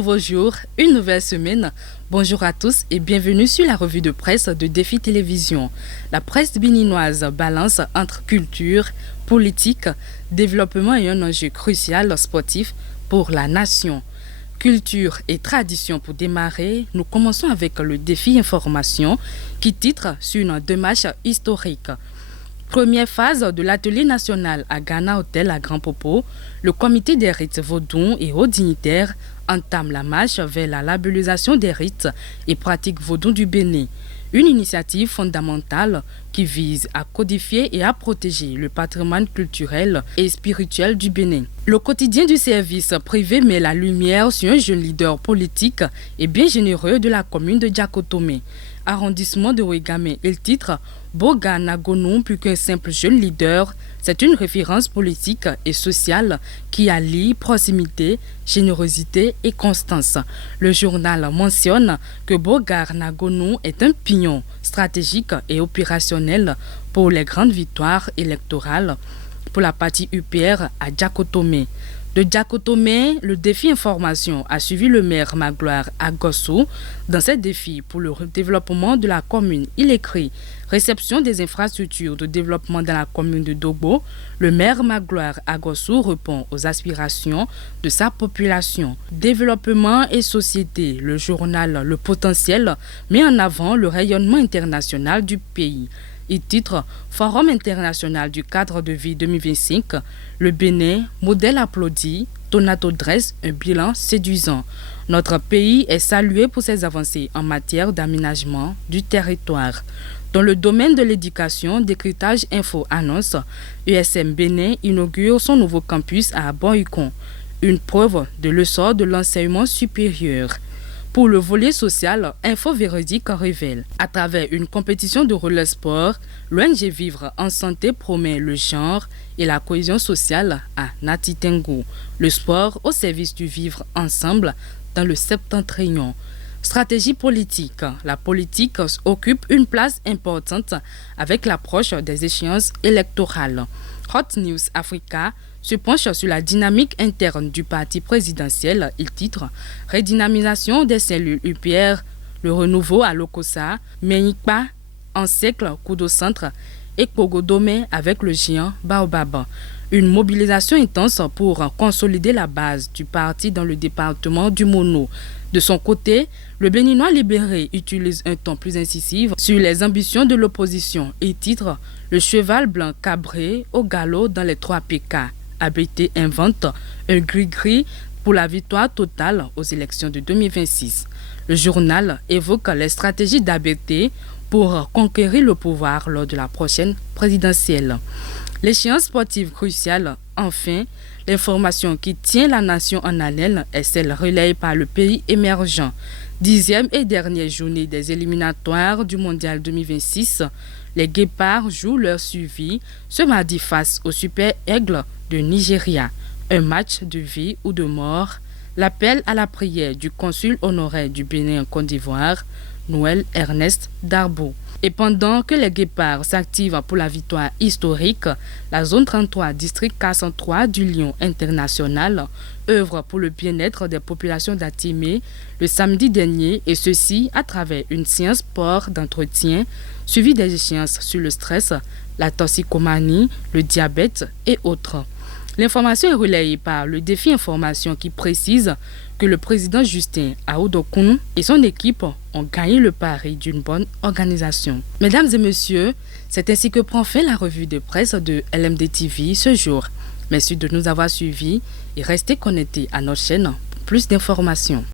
nouveau jour, une nouvelle semaine. Bonjour à tous et bienvenue sur la revue de presse de Défi Télévision. La presse béninoise balance entre culture, politique, développement et un enjeu crucial sportif pour la nation. Culture et tradition pour démarrer, nous commençons avec le défi information qui titre sur une démarche historique. Première phase de l'atelier national à Ghana Hôtel à Grand Popo, le comité des rites vaudous et hauts dignitaires entame la marche vers la labellisation des rites et pratiques vaudous du Bénin. Une initiative fondamentale qui vise à codifier et à protéger le patrimoine culturel et spirituel du Bénin. Le quotidien du service privé met la lumière sur un jeune leader politique et bien généreux de la commune de Djakotomé. Arrondissement de Ouégamé, il titre « Boga Nagonou plus qu'un simple jeune leader ». C'est une référence politique et sociale qui allie proximité, générosité et constance. Le journal mentionne que Bogar Nagonou est un pignon stratégique et opérationnel pour les grandes victoires électorales pour la partie UPR à Djakotomé. De Djakotomé, le défi information a suivi le maire Magloire Agossou. Dans ces défis pour le développement de la commune, il écrit « Réception des infrastructures de développement dans la commune de Dogbo ». Le maire Magloire Agossou répond aux aspirations de sa population. Développement et société, le journal Le Potentiel met en avant le rayonnement international du pays. Il titre « Forum international du cadre de vie 2025 ». Le Bénin, modèle applaudi, Donato dresse un bilan séduisant. Notre pays est salué pour ses avancées en matière d'aménagement du territoire. Dans le domaine de l'éducation, Décryptage Info annonce USM Bénin inaugure son nouveau campus à Boycon, une preuve de l'essor de l'enseignement supérieur. Pour le volet social, Info Véridique révèle. À travers une compétition de relais sport, l'ONG Vivre en Santé promet le genre et la cohésion sociale à Natitengo. Le sport au service du vivre ensemble dans le septentrion. Stratégie politique. La politique occupe une place importante avec l'approche des échéances électorales. Hot News Africa se penche sur la dynamique interne du parti présidentiel. Il titre « Redynamisation des cellules UPR, le renouveau à Lokossa, Menikpa, en siècle, Kudo-Centre et Kogodomé avec le géant Baobab ». Une mobilisation intense pour consolider la base du parti dans le département du Mono. De son côté, le Béninois libéré utilise un ton plus incisif sur les ambitions de l'opposition et titre « Le cheval blanc cabré au galop dans les 3 PK ». ABT invente un gris-gris pour la victoire totale aux élections de 2026. Le journal évoque les stratégies d'ABT pour conquérir le pouvoir lors de la prochaine présidentielle. L'échéance sportive cruciale, enfin, l'information qui tient la nation en haleine est celle relayée par le pays émergent. 10e et dernière journée des éliminatoires du Mondial 2026, les Guépards jouent leur suivi ce mardi face au Super Aigle de Nigeria. Un match de vie ou de mort. L'appel à la prière du consul honoraire du Bénin en Côte d'Ivoire, Noël Ernest Darbo. Et pendant que les Guépards s'activent pour la victoire historique, la zone 33, district 403 du Lion international, œuvre pour le bien-être des populations d'Atimé le samedi dernier, et ceci à travers une séance sport d'entretien, suivie des échéances sur le stress, la toxicomanie, le diabète et autres. L'information est relayée par le défi information qui précise que le président Justin Aoudokun et son équipe ont gagné le pari d'une bonne organisation. Mesdames et messieurs, c'est ainsi que prend fin la revue de presse de LMD TV ce jour. Merci de nous avoir suivis et restez connectés à notre chaîne pour plus d'informations.